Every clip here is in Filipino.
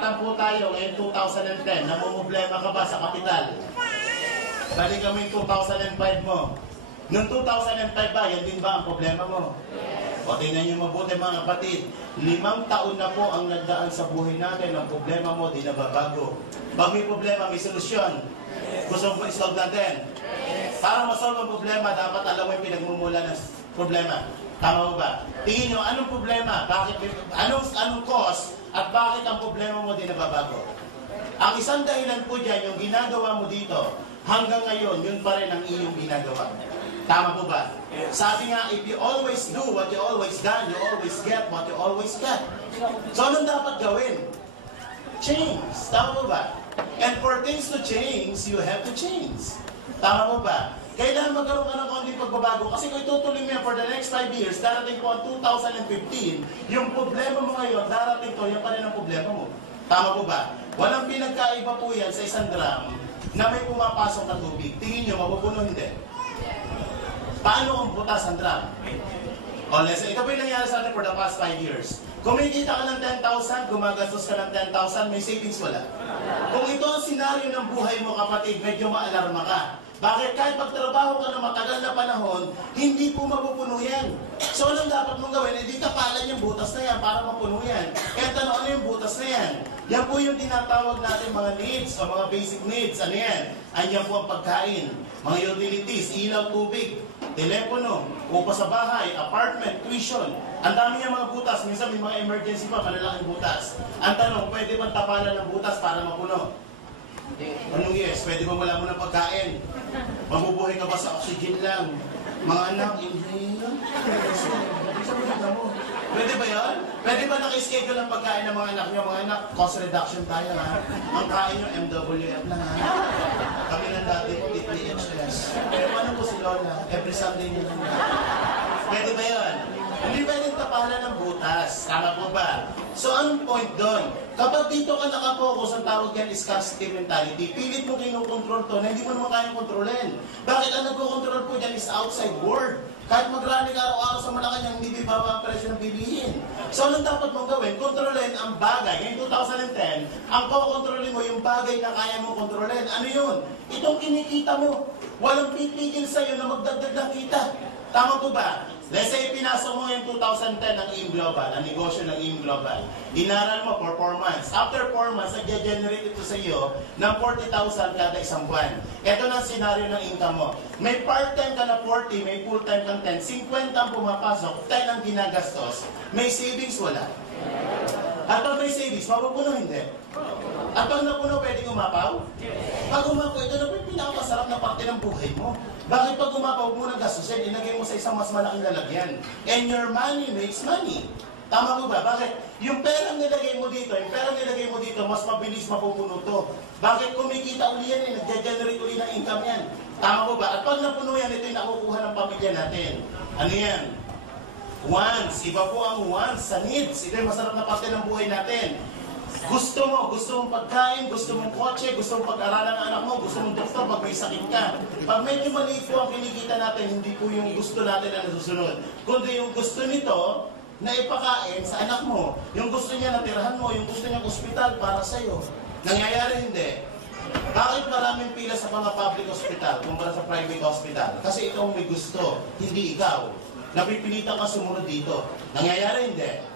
nagtatampo tayo ngayon 2010, namumblema ka ba sa kapital? Balikan mo yung 2005 mo. Noong 2005 ba, yan din ba ang problema mo? O tingnan nyo mabuti mga kapatid, 5 taon na po ang nagdaan sa buhay natin, ang problema mo di nababago. Pag may problema, may solusyon. Gusto mo isolve natin? Para masolve ang problema, dapat alam mo yung pinagmumula ng problema. Tama mo ba? Tingin nyo, anong problema? Anong cause? At bakit ang problema mo di nababago? Ang isang dahilan po dyan, yung ginagawa mo dito, hanggang ngayon, yun pa rin ang iyong ginagawa. Tama po ba? Sabi nga, if you always do what you always done, you always get what you always get. So, anong dapat gawin? Change. Tama po ba? And for things to change, you have to change. Tama po ba? Kailangan magkaroon ka ng konting pagbabago. Kasi kung itutuloy mo yan for the next 5 years, darating po ang 2015, yung problema mo ngayon, darating to, yan pa rin ang problema mo. Tama po ba? Walang pinagkaiba po yan sa isang drum na may pumapasok na tubig. Tingin nyo, mapupuno hindi. Paano kung butas ang drum? O, listen, ito po yung nangyari sa atin for the past 5 years. Kumikita ka ng 10,000, gumagastos ka ng 10,000, may savings wala. Kung ito ang senaryo ng buhay mo, kapatid, medyo maalarma ka. Bakit? Kahit magtrabaho ka na matagal na panahon, hindi po mapupuno yan. So, anong dapat mong gawin? Hindi kapalan yung butas na yan para mapuno yan. Kaya tanong, ano yung butas na yan? Yan po yung tinatawag natin mga needs o mga basic needs. Ano yan? Anyan po ang pagkain, mga utilities, ilaw, tubig, telepono, upa sa bahay, apartment, tuition. Ang dami niya mga butas. Minsan may mga emergency pa, malalaking butas. Ang tanong, pwede bang tapalan ng butas para mapuno? Anong yes? Pwede ba wala mo ng pagkain? Mabubuhay ka ba sa oxygen lang? Mga anak, inhale. Pwede ba yan? Pwede ba naki-schedule ang pagkain ng mga anak nyo? Mga anak, cost reduction tayo ha. Ang kain nyo, MWF lang ha. Kami ng dati po, DPHS. Pero ano po si Lola? Every Sunday nyo lang. Pwede ba yan? Hindi pwedeng tapalan ng butas. Tama po ba? So, anong point doon? Kapag dito ka nakapokus, ang tawag yan is scarcity mentality. Pilit mo kinukontrol to na hindi mo naman kayang kontrolin. Bakit ang nagkocontrol po dyan is outside world? Kahit mag-running araw-araw sa Malacanang, hindi bibaba ang presyo ng bilihin. So, anong dapat mong gawin? Kontrolin ang bagay. Ngayon, 2010, ang kukontrolin mo yung bagay na kaya mong kontrolin. Ano yun? Itong kinikita mo. Walang pipigil sa'yo na magdagdag ng kita. Tama po ba? Let's say, pinasok mo yung 2010 ng AIM Global, ang negosyo ng AIM Global. Inaral mo for 4 months. After 4 months, nag-generate ito sa iyo ng 40,000 kada isang buwan. Ito na ang senaryo ng income mo. May part-time ka na 40, may full-time kang 10. 50 ang pumapasok, 10 ang ginagastos. May savings, wala. At pag may savings, mapupuno hindi. At pag napuno, pwedeng umapaw? Pag umapaw, ito na po yung pinakamasarap na parte ng buhay mo. Bakit pag umapaw mo ng gastusin, ilagay mo sa isang mas malaking lalagyan? And your money makes money. Tama mo ba? Bakit? Yung perang nilagay mo dito, mas mabilis mapupuno to. Bakit kumikita uli yan nag-generate uli ng income yan? Tama mo ba? At pag napuno yan, ito yung nakukuha ng pamilya natin. Ano yan? Wants. Iba po ang wants sa needs. Ito yung masarap na parte ng buhay natin. Gusto mong pagkain, gusto mong kotse, gusto mong pag-aralan ng anak mo, gusto mong doktor pag may sakit ka. Pag medyo maliit po ang kinikita natin, hindi po yung gusto natin na nasusunod. Kundi yung gusto nito na ipakain sa anak mo, yung gusto niya na tirahan mo, yung gusto niya ospital para sa'yo. Nangyayari hindi. Bakit maraming pila sa mga public hospital kumpara sa private hospital? Kasi ikaw may gusto, hindi ikaw. Napipilitan ka sumunod dito. Nangyayari hindi.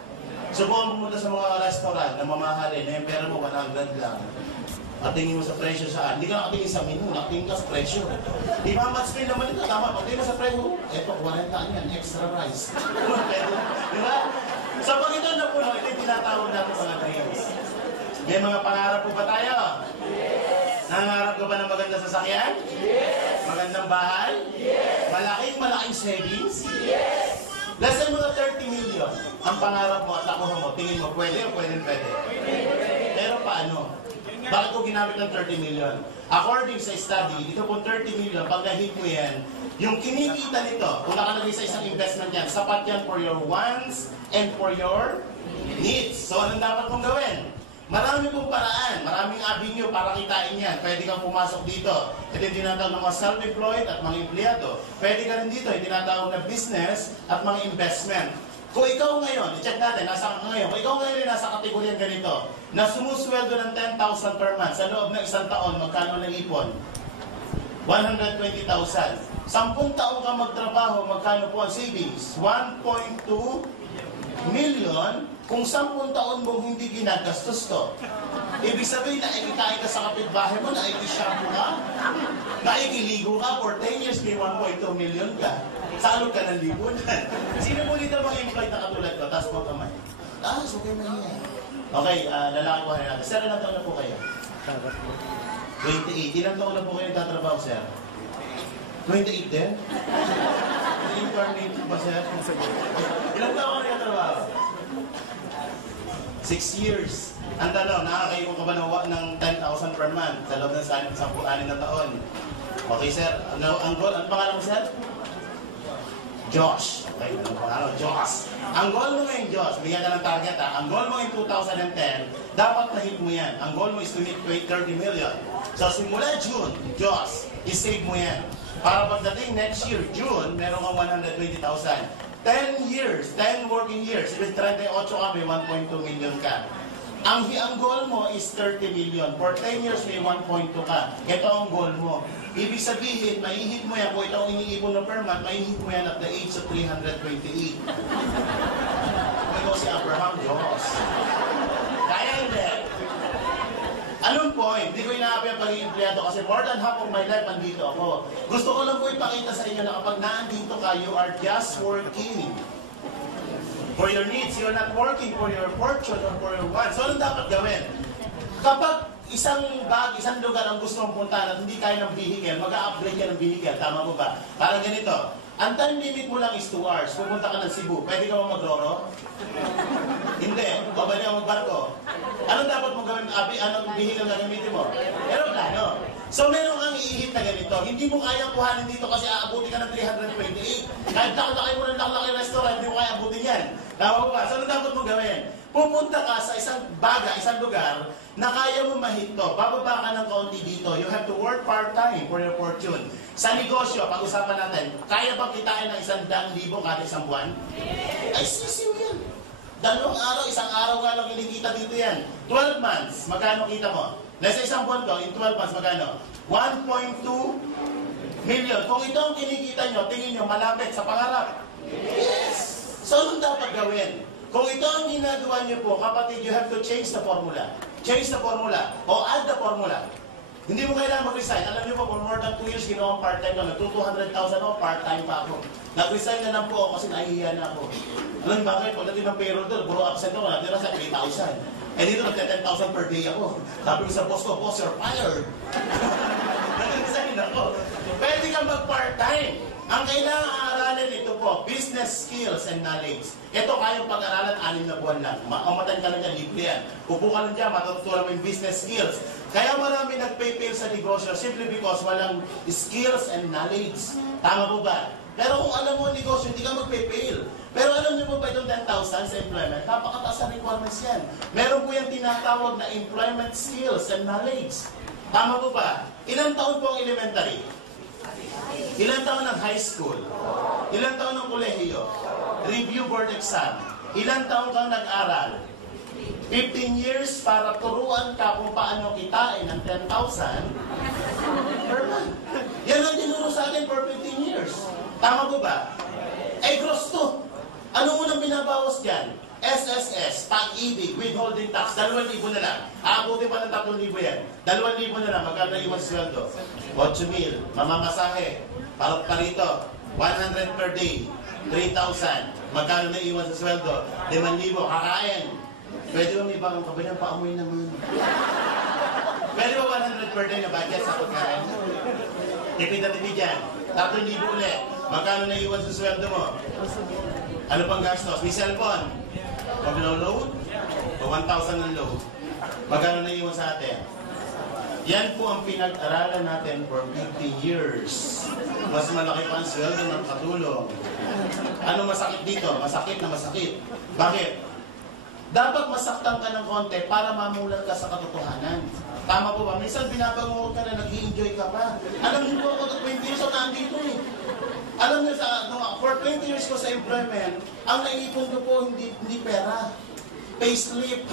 Subukan pumunta sa mga restaurant na mamahalin, na yung pera mo 100 lang. At tingin mo sa presyo saan? Hindi ka nakatingin sa menu, nakatingin ka sa presyo. Di ba, match meal naman ito, tama. Pag tingin mo sa presyo, eto, 40 yan, extra rice. Di ba? Sa pag ito na puno, ito yung tinatawag natin mga dreams. May mga pangarap po ba tayo? Yes! Nangarap ka ba ng magandang sasakyan? Yes! Magandang bahay? Yes! Malaking savings? Yes! Let's say mo na 30 million. Ang pangarap mo at nakuha mo, tingin mo, pwede o pwede? Pero paano? Bakit ko ginamit ng 30 million? According sa study, dito po 30 million, pag na-hit mo yan, yung kinikita nito, kung nakalagay sa isang investment yan, sapat yan for your wants and for your needs. So, anong dapat mong gawin? Marami pong paraan, maraming avenue para kitain yan. Pwede kang pumasok dito. Ito yung tinatawag ng mga self-employed at mga empleyado. Pwede ka rin dito, yung tinatawag na business at mga investment. Kung ikaw ngayon, i-check natin, kung ikaw ngayon ay nasa kategoryang ganito, na sumusweldo ng 10,000 per month, sa loob ng isang taon, magkano ng ipon? 120,000. 10 taon ka magtrabaho, magkano po ang savings? 1.2 million kung 10 taon mong hindi ginagastos to. Ibig sabihin na ikikain ka sa kapitbahay mo, naikishampoo ka, naikiligo ka, for 10 years may 1.2 million ka. Salot ka ng lipunan. Sino mo dito mga employed na katulad ko? Taas mo kamay. Taas, okay mahiya. Okay, lalaki ko natin. Sir, ilang taon na po kayo? 28. Ilang taon na po kayo nagtatrabaho, sir? 28 din? Incarnate ba, sir? Ilang taon ka nagtatrabaho? 6 years. Ang tanong, nakakayo ka ba ng 10,000 per month sa loob ng 10 na taon? Okay, sir. Ang pangalan mo, sir? Josh. Okay, anong pangalan? Josh. Ang goal mo ngayon, Josh, bigyan ka ng target ha. Ang goal mo in 2010, dapat na-hit mo yan. Ang goal mo is to hit 30 million. So, simula June, Josh, i-save mo yan. Para pagdating next year, June, meron kang 120,000. 10 years, 10 working years. Ibig 38 ka, may 1.2 million ka. Ang goal mo is 30 million. For 10 years, may 1.2 ka. Ito ang goal mo. Ibig sabihin, maihit mo yan, kung ito ang iniipon na per month, maihit mo yan at the age of 328. Ito si Abraham Diyos. Kaya hindi. Anong point? Hindi ko inaapi ang pagiging empleyado kasi more than half of my life andito ako. Gusto ko lang po ipakita sa inyo na kapag naandito ka, you are just working. For your needs, you're not working for your fortune or for your wants. So, anong dapat gawin? Kapag isang lugar ang gusto mong puntahan at hindi kaya ng vehicle, mag-a-upgrade ka ng vehicle. Tama mo ba? Parang ganito. Ang time limit mo lang is 2 hours. Pupunta ka ng Cebu. Pwede ka ba mag-roro? Hindi. O pwede ka mag-barko? Anong dapat mo gawin? Anong vehicle na gamitin mo? Aeroplano. So meron kang iihit na ganito. Hindi mo kaya kuhanin dito kasi aabuti ka ng 328. Kahit laki mo ng laki restaurant, hindi mo kaya abutin yan. Tama ba? So ano dapat mo gawin? Pupunta ka sa isang lugar na kaya mo mahito. Bababa ka ng kaunti dito. You have to work part-time for your fortune. Sa negosyo, pag-usapan natin, kaya bang kitain ng 100,000 kada isang buwan? Ay, sisiw yan. 2 araw, 1 araw nga lang kinikita dito yan. 12 months, magkano kita mo? Nasa isang buwan to, in 12 months, magkano? 1.2 million. Kung ito ang kinikita nyo, tingin nyo, malapit sa pangarap. Yes! So, anong dapat gawin? Kung ito ang ginagawa nyo po, kapatid, you have to change the formula. Change the formula. O add the formula. Hindi mo kailangan mag-resign. Alam niyo po, for more than 2 years, ginawa part-time ko. Nag-200,000 ako, part-time pa ako. Nag-resign na lang po ako kasi nahihiya na ako. Alam niyo bakit? Pagdating ng payroll doon, puro absent ako, natira sa 3,000. Eh dito, nagka-10,000 per day ako. Sabi ko sa boss ko, boss, you're fired. Nag-resign ako. Pwede kang mag-part-time. Ang kailangan aralin ito po, business skills and knowledge. Ito kayang pag-aralan 6 na buwan lang. Makamatan ka lang yan, libre yan. Upo ka lang dyan, matututunan mo yung business skills. Kaya marami nag-pay-fail sa negosyo simply because walang skills and knowledge. Tama po ba? Pero kung alam mo ang negosyo, hindi ka mag-pay-fail. Pero alam niyo po ba itong 10,000 sa employment? Napakataas sa requirements yan. Meron po yung tinatawag na employment skills and knowledge. Tama po ba? Ilang taon po ang elementary? Ilang taon ng high school? Ilang taon ng kolehiyo? Review board exam? Ilang taon kang nag-aral? 15 years para turuan ka kung paano kitain ng 10,000 per month. Yan ang tinuro sa atin for 15 years. Tama po ba? Eh, gross to. Ano mo nang binabawas dyan? SSS, pag-ibig, withholding tax, 2,000 na lang. Aabutin pa ng 3,000 yan. 2,000 na lang, magkano iwan sweldo? 8,000, mamamasahe, parito, 100 per day, 3,000. Magkano na iwan sa sweldo? 5,000, kakain. Pwede ba may bagong kabanyan, paamoy naman. Pwede ba 100 per day na budget sa pagkain? Tipid na tipid yan. 3,000 ulit. Magkano na iwan sa sweldo mo? Ano pang gastos? May cellphone. Pag load, o 1,000 ang load. Magkano na iwan sa atin? Yan po ang pinag-aralan natin for 50 years. Mas malaki pa ang sweldo ng katulong. Ano masakit dito? Masakit na masakit. Bakit? Dapat masaktan ka ng konti para mamulat ka sa katotohanan. Tama po ba? Minsan binabangungot ka na nag-i-enjoy ka pa. Alam niyo po ako, 20 years ako nandito eh. Alam niyo, for 20 years ko sa employment, ang naipon ko po hindi pera. Payslip.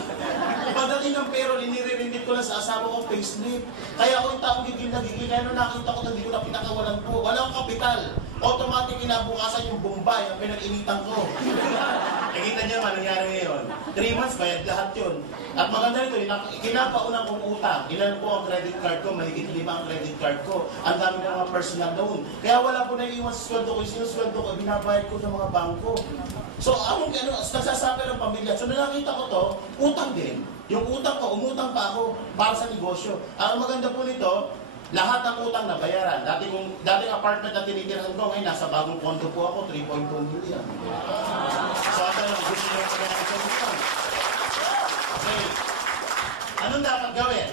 Pagdating ng payroll, inire-remit ko lang sa asawa ko, payslip. Kaya ako yung taong gigil na gigil. Kaya nung nakita ko na hindi ko na pinakawalan po, walang kapital. Automatic kinabukasan yung Bombay, ang pinag-initan ko. Nakita niyo naman, nangyari ngayon. 3 months, bayad lahat yun. At maganda nito, kinapaunang kong utang. Ilan po ang credit card ko, mahigit 5 ang credit card ko. Ang dami ng mga personal loan. Kaya wala po naiiwan sa sweldo ko. Yung sweldo ko, binabayad ko sa mga bangko. So, nagsasabi ng pamilya. So, nakita ko to, utang din. Yung utang ko, umutang pa ako para sa negosyo. Ang maganda po nito, lahat ng utang na bayaran. Dating apartment na tinitirahan ko, ngayon nasa bagong kondo po ako, 3.2 million. So, ito lang, gusto nyo ko na ito. Okay. Anong dapat gawin?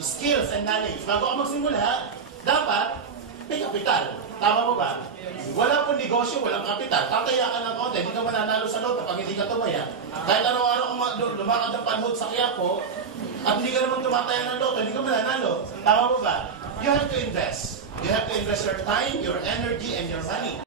Skills and knowledge. Bago ako magsimula, dapat may kapital. Tama mo ba? Wala po negosyo, walang kapital. Tataya ka ng konti, hindi ka mananalo sa loto pag hindi ka tumaya. Kahit araw-araw lumakad ang panhod sa Quiapo, at hindi ka naman tumataya ng loto, hindi ka mananalo. Tama mo ba? You have to invest. You have to invest your time, your energy, and your money.